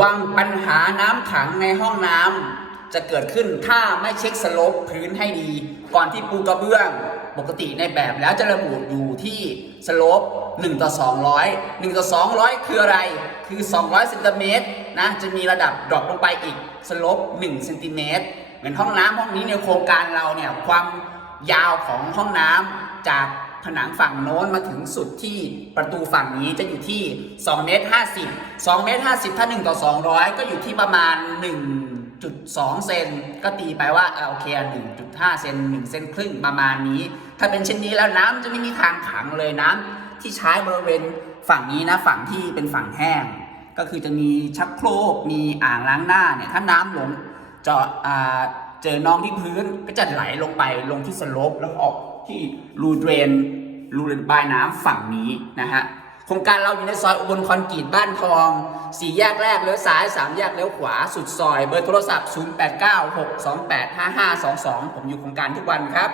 วังปัญหาน้ำขังในห้องน้ำจะเกิดขึ้นถ้าไม่เช็คสโลปพื้นให้ดี ก่อนที่ปูกระเบื้องปกติในแบบแล้วจะระบุอยู่ที่สโลป1ต่อ200 1ต่อ200 คืออะไร คือ 200เซนติเมตรนะจะมีระดับดรอปลงไปอีกสโลป1เซนติเมตรเหมือนห้องน้ำห้องนี้ในโครงการเราเนี่ยความยาวของห้องน้ำจาก ผนังฝั่งโน้นมาถึงสุดที่ประตูฝั่งนี้จะอยู่ที่2เมตร50 2เมตร50 ถ้า 1 ต่อ 200 ก็อยู่ที่ประมาณ 1.2 เซนก็ตีไปว่าโอเค 1.5 เซน1 เซนครึ่งประมาณนี้ ถ้าเป็นเช่นนี้แล้วน้ำจะไม่มีทางขังเลยน้ำที่ใช้บริเวณฝั่งนี้นะฝั่งที่เป็นฝั่งแห้ง ก็คือจะมีชักโครกมีอ่างล้างหน้าเนี่ยถ้าน้ำหลงเจาะอ่า เจอน้องที่พื้นก็จะไหลลงไปลงที่สโลปแล้วออกที่รูเดรนรูระบายน้ำฝั่งนี้นะฮะโครงการเราอยู่ในซอยอุบลคอนกรีตบ้านทองสี่แยกแรกเลี้ยวซ้ายสามแยกเลี้ยวขวาสุดซอย เบอร์โทรศัพท์ 0896285522 ผมอยู่โครงการทุกวันครับ